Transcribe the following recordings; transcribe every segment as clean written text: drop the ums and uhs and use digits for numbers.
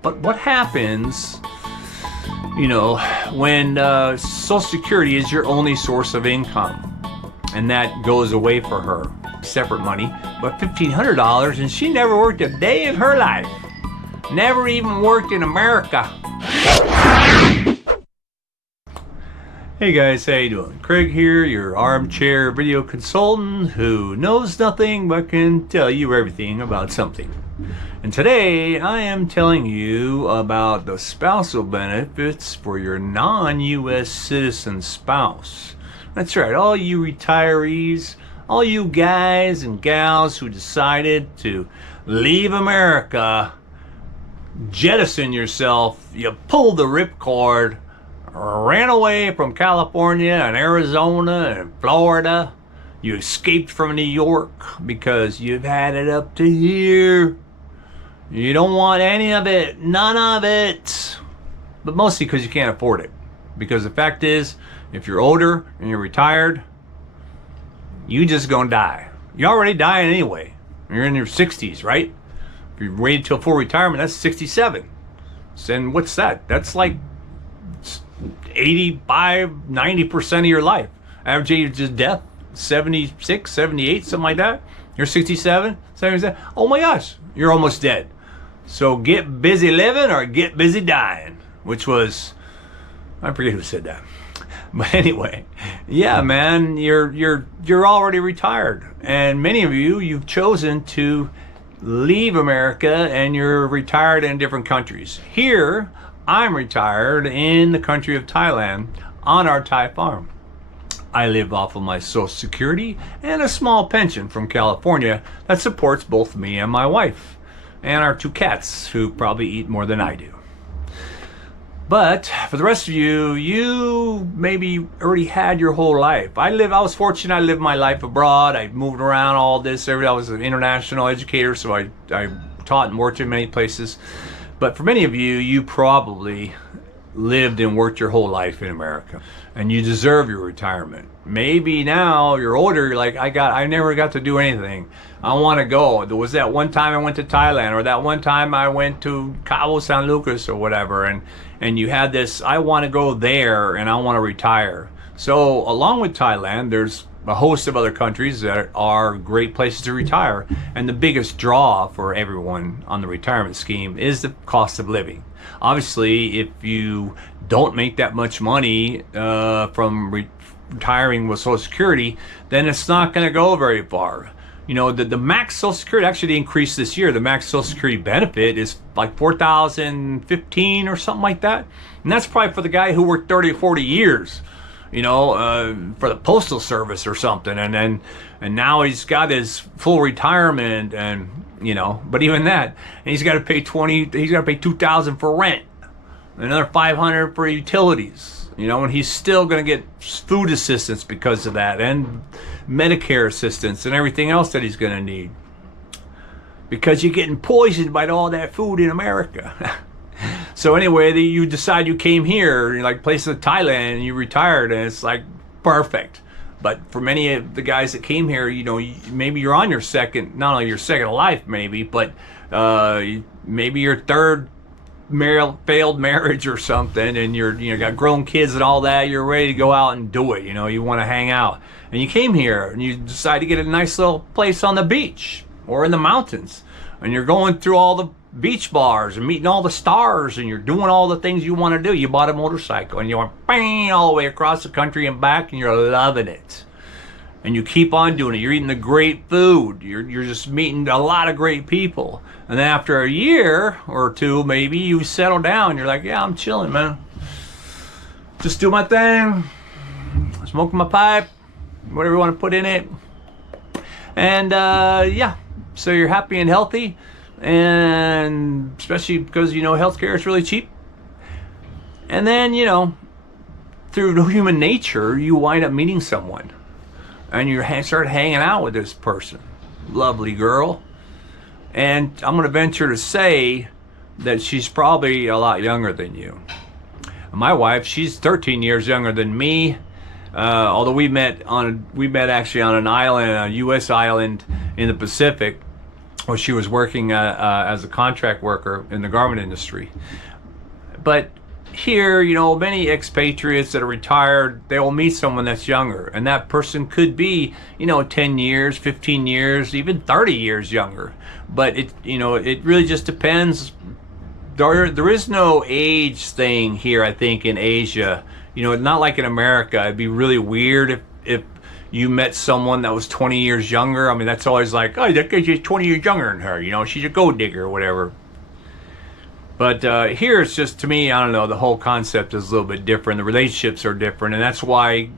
But what happens, when Social Security is your only source of income, and that goes away for her, separate money, but $1,500, and she never worked a day in her life, never even worked in America. Hey guys, how you doing? Craig here, your armchair video consultant who knows nothing but can tell you everything about something. And today I am telling you about the spousal benefits for your non-US citizen spouse. That's right, all you retirees, all you guys and gals who decided to leave America, jettison yourself, you pulled the ripcord, ran away from California and Arizona and Florida. You escaped from New York because you've had it up to here. You don't want any of it, none of it. But mostly because you can't afford it. Because the fact is, if you're older and you're retired, you just gonna die. You're already dying anyway. You're in your 60s, right? If you wait till full retirement, that's 67. So then what's that? That's like 85-90% of your life. Average age of death 76, 78, something like that. You're 67, 77. Oh my gosh, you're almost dead. So get busy living or get busy dying, which was, I forget who said that. But anyway, yeah, man, you're already retired, and many of you've chosen to leave America and you're retired in different countries. Here I'm retired in the country of Thailand on our Thai farm. I live off of my Social Security and a small pension from California that supports both me and my wife and our 2 cats who probably eat more than I do. But for the rest of you, you maybe already had your whole life. I was fortunate. I lived my life abroad. I moved around all this. I was an international educator, so I taught and worked in many places. But for many of you, you probably lived and worked your whole life in America, and you deserve your retirement. Maybe now you're older, you're like, I never got to do anything. I want to go. There was that one time I went to Thailand, or that one time I went to Cabo San Lucas or whatever, and you had this, I want to go there and I want to retire. So along with Thailand, there's a host of other countries that are great places to retire, and the biggest draw for everyone on the retirement scheme is the cost of living. Obviously, if you don't make that much money from retiring with Social Security, then it's not going to go very far. The max Social Security actually increased this year. The max Social Security benefit is like $4,015 or something like that, and that's probably for the guy who worked 30 or 40 years. For the postal service or something, and now he's got his full retirement, and but even that, and he's got to pay $2,000 for rent, another $500 for utilities, and he's still going to get food assistance because of that, and Medicare assistance and everything else that he's going to need, because you're getting poisoned by all that food in America. So anyway, you decide you came here, like places like Thailand, and you retired, and it's like perfect. But for many of the guys that came here, maybe you're on your not only your second life, maybe, but maybe your third failed marriage or something, and you got grown kids and all that. You're ready to go out and do it. You want to hang out, and you came here, and you decide to get a nice little place on the beach or in the mountains, and you're going through all the beach bars and meeting all the stars, and you're doing all the things you want to do. You bought a motorcycle and you went bang all the way across the country and back, and you're loving it, and you keep on doing it. You're eating the great food, you're just meeting a lot of great people, and then after a year or two, maybe you settle down. You're like, yeah, I'm chilling, man, just do my thing, smoking my pipe, whatever you want to put in it, and yeah, so you're happy and healthy. And especially because healthcare is really cheap, and then through human nature you wind up meeting someone, and you start hanging out with this person, lovely girl, and I'm going to venture to say that she's probably a lot younger than you. My wife, she's 13 years younger than me, although we met actually on an island, a U.S. island in the Pacific. Well, she was working as a contract worker in the garment industry. But here, you know, many expatriates that are retired, they will meet someone that's younger, and that person could be, you know, 10 years, 15 years, even 30 years younger. But it, you know, it really just depends. There is no age thing here, I think, in Asia. You know, not like in America. It'd be really weird if you met someone that was 20 years younger. I mean, that's always like, oh, that guy's 20 years younger than her. You know, she's a gold digger or whatever. But here it's just, to me, I don't know, the whole concept is a little bit different. The relationships are different, and that's why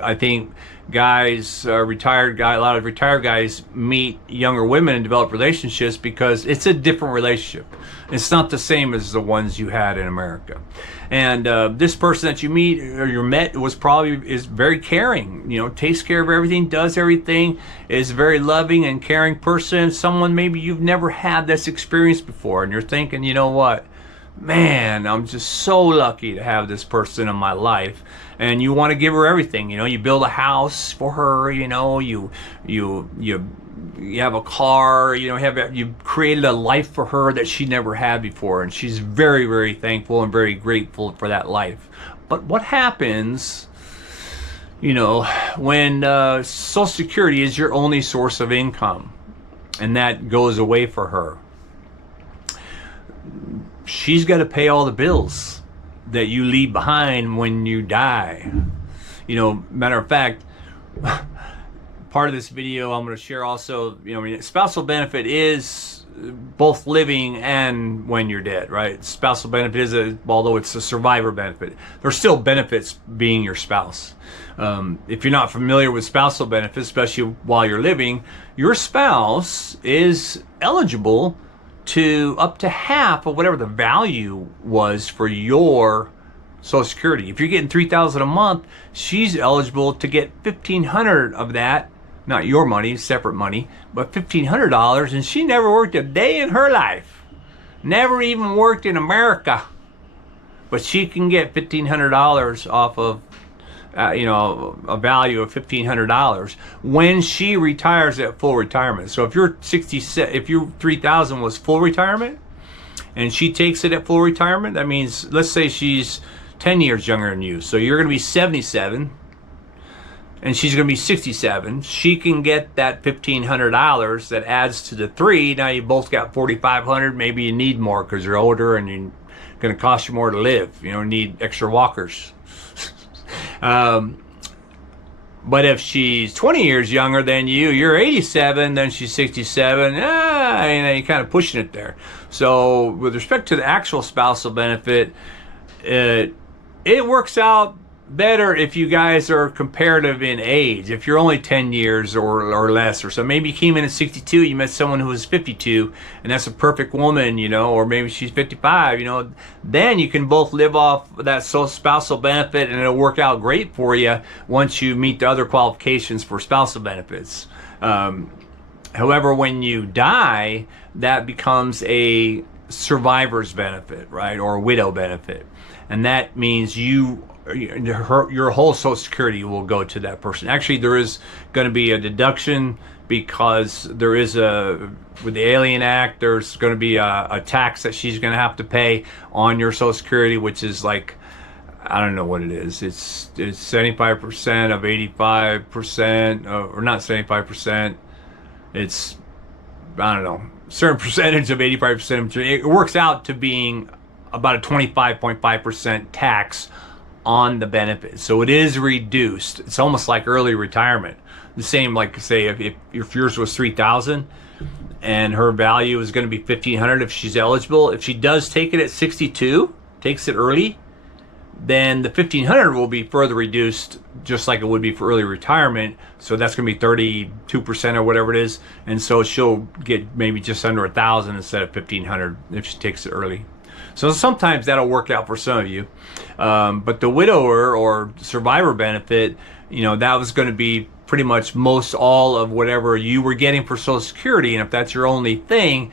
I think guys, a lot of retired guys meet younger women and develop relationships, because it's a different relationship. It's not the same as the ones you had in America. And this person that you meet or you met is very caring, you know, takes care of everything, does everything, is a very loving and caring person. Someone maybe you've never had this experience before, and you're thinking, you know what, man, I'm just so lucky to have this person in my life. And you want to give her everything, you know. You build a house for her, you know. You have a car, you know. You've created a life for her that she never had before, and she's very, very thankful and very grateful for that life. But what happens, you know, when Social Security is your only source of income, and that goes away for her? She's got to pay all the bills that you leave behind when you die. You know, matter of fact, part of this video I'm going to share also, you know, I mean, spousal benefit is both living and when you're dead, right? Spousal benefit is although it's a survivor benefit, there's still benefits being your spouse. If you're not familiar with spousal benefits, especially while you're living, your spouse is eligible to up to half of whatever the value was for your Social Security. If you're getting $3,000 a month, she's eligible to get $1,500 of that, not your money, separate money, but $1,500, and she never worked a day in her life. Never even worked in America. But she can get $1,500 off of you know, a value of $1,500 when she retires at full retirement. So if you're 60, if your 3,000 was full retirement, and she takes it at full retirement, that means, let's say she's 10 years younger than you. So you're going to be 77, and she's going to be 67. She can get that $1,500 that adds to the 3. Now you both got $4,500. Maybe you need more because you're older and you're going to cost you more to live. You know, need extra walkers. But if she's 20 years younger than you, you're 87, then she's 67, you know, you're kind of pushing it there. So with respect to the actual spousal benefit, it works out better if you guys are comparative in age. If you're only 10 years or less or so, maybe you came in at 62, you met someone who was 52, and that's a perfect woman, you know, or maybe she's 55, you know, then you can both live off that spousal benefit, and it'll work out great for you once you meet the other qualifications for spousal benefits. However, when you die, that becomes a survivor's benefit, right, or a widow benefit, and that means your whole Social Security will go to that person. Actually, there is going to be a deduction because there is with the Alien Act, there's going to be a tax that she's going to have to pay on your Social Security, which is like, I don't know what it is. It's 75% of 85%, or not 75%. It's, I don't know, certain percentage of 85%. It works out to being about a 25.5% tax on the benefit. So it is reduced. It's almost like early retirement. The same, like say if yours was 3,000 and her value is going to be 1,500 if she's eligible. If she does take it at 62, takes it early, then the 1,500 will be further reduced, just like it would be for early retirement. So that's going to be 32% or whatever it is, and so she'll get maybe just under 1,000 instead of 1,500 if she takes it early. So sometimes that'll work out for some of you, but the widower or survivor benefit, you know, that was going to be pretty much most all of whatever you were getting for Social Security, and if that's your only thing,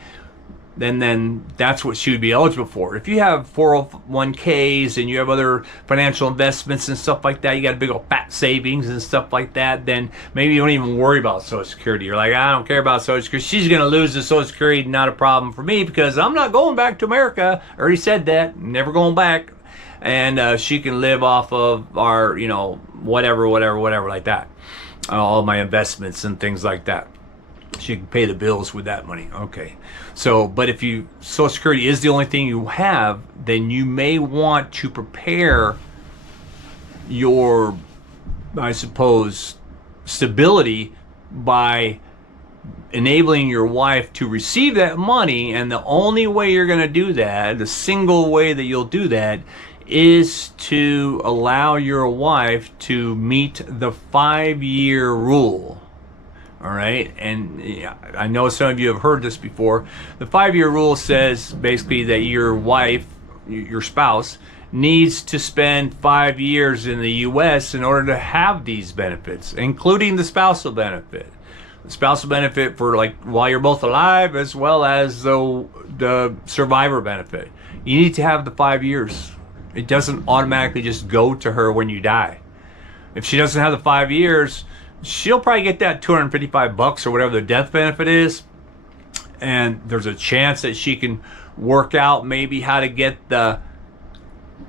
then that's what she would be eligible for. If you have 401ks and you have other financial investments and stuff like that, you got a big old fat savings and stuff like that, then maybe you don't even worry about Social Security. You're like, I don't care about Social Security. She's going to lose the Social Security, not a problem for me, because I'm not going back to America. I already said that, never going back. And she can live off of our, whatever like that. All my investments and things like that. She can pay the bills with that money. Okay. So, but if Social Security is the only thing you have, then you may want to prepare your, I suppose, stability by enabling your wife to receive that money. And the only way you're going to do that, the single way that you'll do that, is to allow your wife to meet the 5-year rule. All right, and I know some of you have heard this before. The 5-year rule says basically that your wife, your spouse, needs to spend 5 years in the U.S. in order to have these benefits, including the spousal benefit. The spousal benefit for like while you're both alive, as well as the survivor benefit. You need to have the 5 years. It doesn't automatically just go to her when you die. If she doesn't have the 5 years, she'll probably get that $255 or whatever the death benefit is, and there's a chance that she can work out maybe how to get the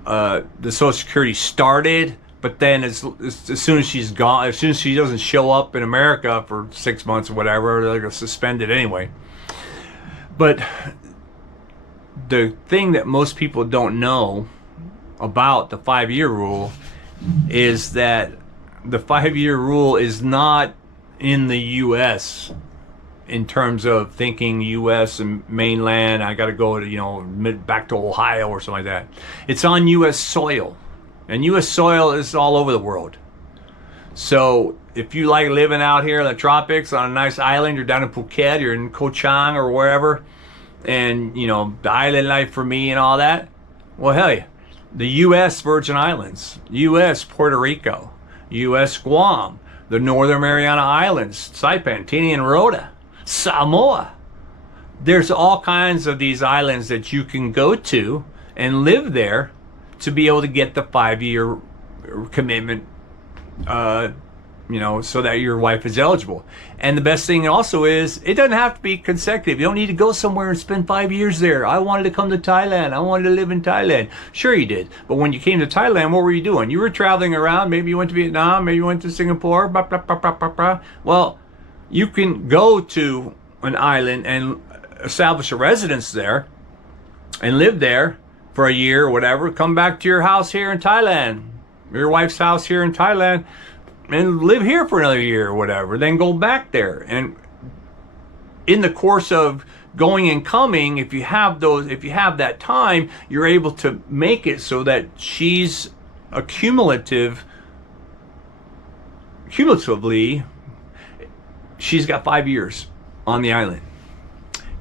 Social Security started. But then as soon as she's gone, as soon as she doesn't show up in America for 6 months or whatever, they're gonna suspend it anyway. But the thing that most people don't know about the 5-year rule is that the 5-year rule is not in the U.S. in terms of thinking U.S. and mainland. I got to go to, back to Ohio or something like that. It's on U.S. soil. And U.S. soil is all over the world. So if you like living out here in the tropics on a nice island, you're down in Phuket, you're in Koh Chang or wherever, and, the island life for me and all that, well, hell yeah. The U.S. Virgin Islands, U.S. Puerto Rico, U.S. Guam, the Northern Mariana Islands, Saipan, Tini and Rota, Samoa. There's all kinds of these islands that you can go to and live there to be able to get the 5-year commitment, so that your wife is eligible. And the best thing also is, it doesn't have to be consecutive. You don't need to go somewhere and spend 5 years there. I wanted to come to Thailand. I wanted to live in Thailand. Sure you did. But when you came to Thailand, what were you doing? You were traveling around. Maybe you went to Vietnam. Maybe you went to Singapore. Blah, blah, blah, blah, blah, blah. Well, you can go to an island and establish a residence there and live there for a year or whatever. Come back to your house here in Thailand, your wife's house here in Thailand, and live here for another year or whatever, then go back there. And in the course of going and coming, if you have that time, you're able to make it so that she's cumulatively, she's got 5 years on the island.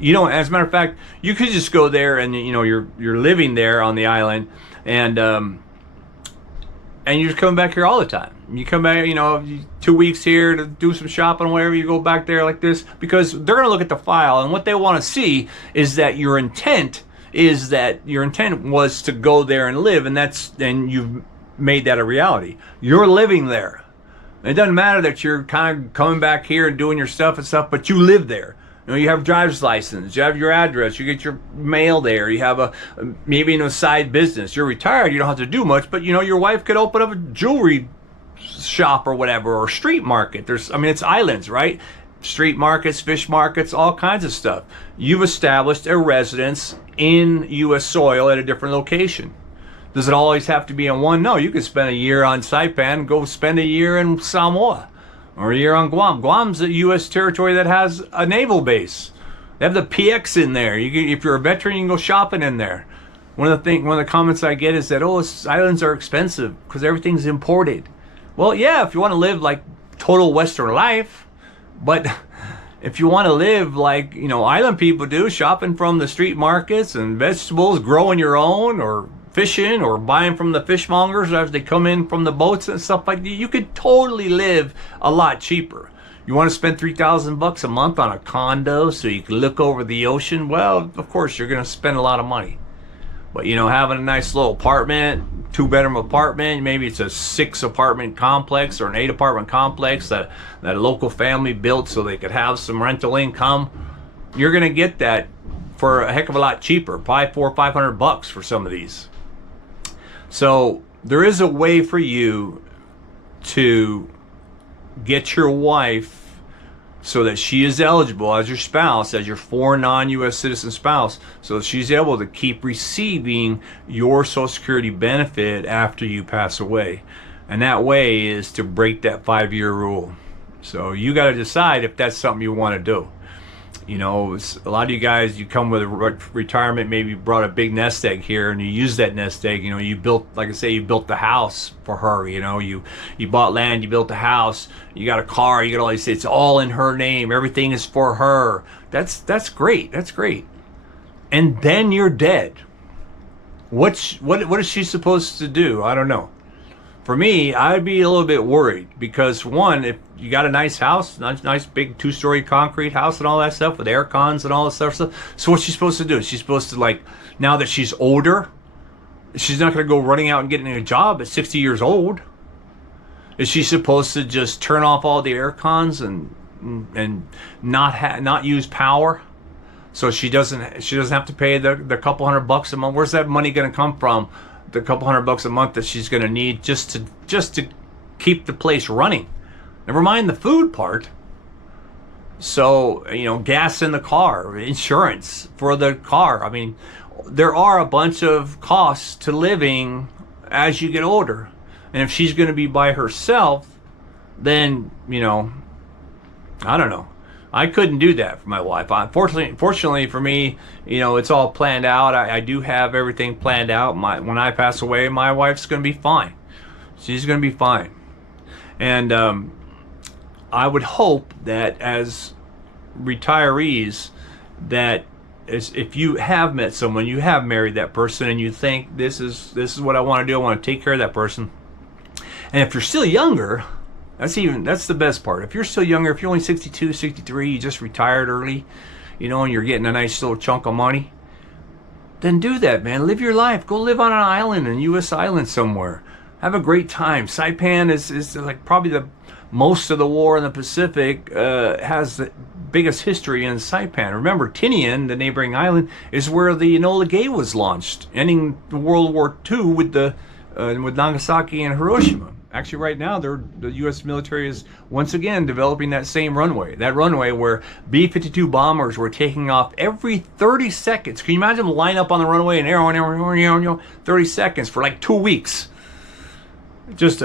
As a matter of fact, you could just go there and you're living there on the island, and you're just coming back here all the time. You come back, 2 weeks here to do some shopping, whatever. You go back there like this, because they're going to look at the file, and what they want to see is that your intent was to go there and live, and you've made that a reality. You're living there. It doesn't matter that you're kind of coming back here and doing your stuff and stuff, but you live there. You have a driver's license, you have your address, you get your mail there, you have maybe a side business. You're retired, you don't have to do much, but your wife could open up a jewelry shop or whatever, or street market. It's islands, right? Street markets, fish markets, all kinds of stuff. You've established a residence in U.S. soil at a different location. Does it always have to be in one? No, you could spend a year on Saipan, go spend a year in Samoa. Or a year on Guam. Guam's a U.S. territory that has a naval base. They have the PX in there. If you're a veteran, you can go shopping in there. One of the comments I get is that, islands are expensive because everything's imported. Well, yeah, if you want to live like total Western life, but if you want to live like island people do, shopping from the street markets and vegetables, growing your own, or fishing, or buying from the fishmongers as they come in from the boats and stuff like that, you could totally live a lot cheaper. You want to spend $3,000 a month on a condo so you can look over the ocean? Well, of course, you're going to spend a lot of money. But, you know, having a nice little apartment, 2-bedroom apartment, maybe it's a 6-apartment complex or an 8-apartment complex that a local family built so they could have some rental income, you're going to get that for a heck of a lot cheaper, probably $400 or $500 for some of these. So there is a way for you to get your wife so that she is eligible as your spouse, as your foreign non-U.S. citizen spouse, so that she's able to keep receiving your Social Security benefit after you pass away. And that way is to break that 5-year rule. So you got to decide if that's something you want to do. You know, a lot of you guys, you come with a retirement, maybe you brought a big nest egg here and you use that nest egg. You know, you built, like I say, you built the house for her. You know, you bought land, you built a house, you got a car, you got all these, it's all in her name, everything is for her. That's great, that's great. And then you're dead. What is she supposed to do? I don't know. For me, I'd be a little bit worried because, one, if you got a nice house, nice big 2-story concrete house and all that stuff with air cons and all that stuff. So what's she supposed to do? She's supposed to, like, now that she's older, she's not going to go running out and getting a job at 60 years old. Is she supposed to just turn off all the air cons and not use power? So she doesn't have to pay the couple $100 a month. Where's that money going to come from? The couple $100 a month that she's going to need just to keep the place running. Never mind the food part. So, you know, gas in the car, insurance for the car. I mean, there are a bunch of costs to living as you get older. And if she's going to be by herself, then, you know, I don't know. I couldn't do that for my wife. Fortunately for me, you know, it's all planned out. I do have everything planned out. When I pass away, my wife's going to be fine. She's going to be fine. And I would hope that as retirees, that if you have met someone, you have married that person, and you think this is what I want to do. I want to take care of that person. And if you're still younger, that's the best part. If you're still younger, if you're only 62, 63, you just retired early, you know, and you're getting a nice little chunk of money, then do that, man. Live your life. Go live on an island, a U.S. island somewhere. Have a great time. Saipan is like probably the most of the war in the Pacific has the biggest history in Saipan. Remember, Tinian, the neighboring island, is where the Enola Gay was launched, ending World War II with Nagasaki and Hiroshima. Actually, right now, the U.S. military is once again developing that same runway. That runway where B-52 bombers were taking off every 30 seconds. Can you imagine them line up on the runway and arrow, 30 seconds for like 2 weeks? Just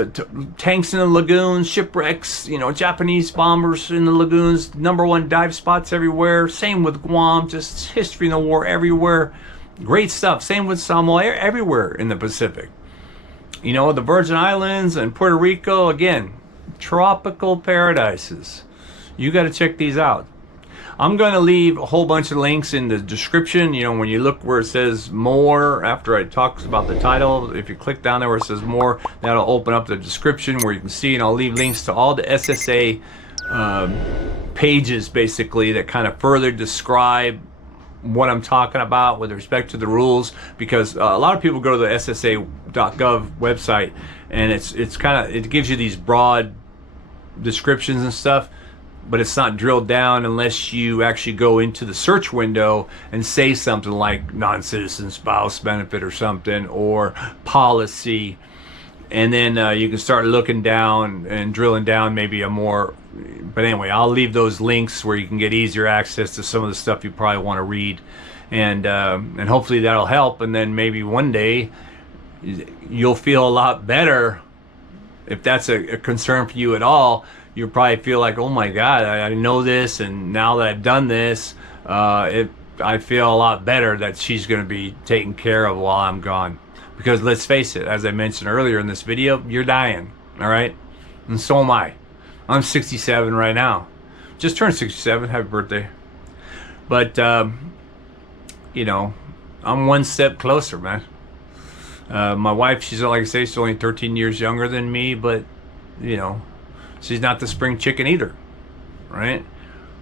tanks in the lagoons, shipwrecks, you know, Japanese bombers in the lagoons, #1 dive spots everywhere. Same with Guam, just history in the war everywhere. Great stuff. Same with Samoa, everywhere in the Pacific. You know, the Virgin Islands and Puerto Rico, again, tropical paradises. You got to check these out. I'm going to leave a whole bunch of links in the description. You know, when you look where it says more, after I talk about the title, if you click down there where it says more, that'll open up the description where you can see, and I'll leave links to all the SSA pages, basically, that kind of further describe what I'm talking about with respect to the rules, because a lot of people go to the SSA.gov website, and it gives you these broad descriptions and stuff, but it's not drilled down unless you actually go into the search window and say something like non-citizen spouse benefit or something, or policy, and then you can start looking down and drilling down maybe a more. But anyway, I'll leave those links where you can get easier access to some of the stuff you probably want to read, and hopefully that'll help. And then maybe one day you'll feel a lot better. If that's a concern for you at all, you'll probably feel like, oh my God, I know this, and now that I've done this, I feel a lot better that she's going to be taken care of while I'm gone. Because let's face it, as I mentioned earlier in this video, you're dying, all right? And so am I. I'm 67 right now. Just turned 67. Happy birthday. But, you know, I'm one step closer, man. My wife, she's, like I say, she's only 13 years younger than me, but, you know, she's not the spring chicken either. right?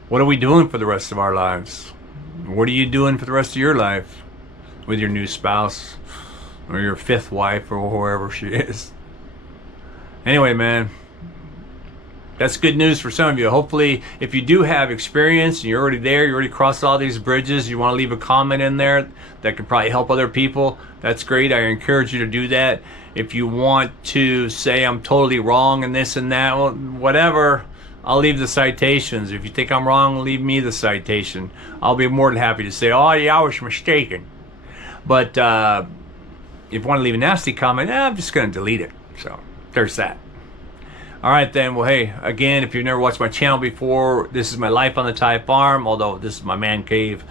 What are we doing for the rest of our lives? What are you doing for the rest of your life with your new spouse or your fifth wife or whoever she is? Anyway, man, that's good news for some of you. Hopefully, if you do have experience and you're already there, you already crossed all these bridges, you want to leave a comment in there that could probably help other people, that's great. I encourage you to do that. If you want to say I'm totally wrong and this and that, well, whatever, I'll leave the citations. If you think I'm wrong, leave me the citation. I'll be more than happy to say, oh yeah, I was mistaken. But if you want to leave a nasty comment, I'm just going to delete it. So there's that. All right then, well hey, again, if you've never watched my channel before, this is my life on the Thai farm, although this is my man cave.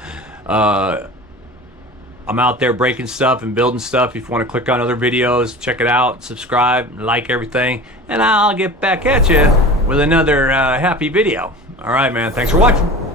I'm out there breaking stuff and building stuff. If you want to click on other videos, check it out, subscribe, like everything, and I'll get back at you with another happy video. All right, man, thanks for watching.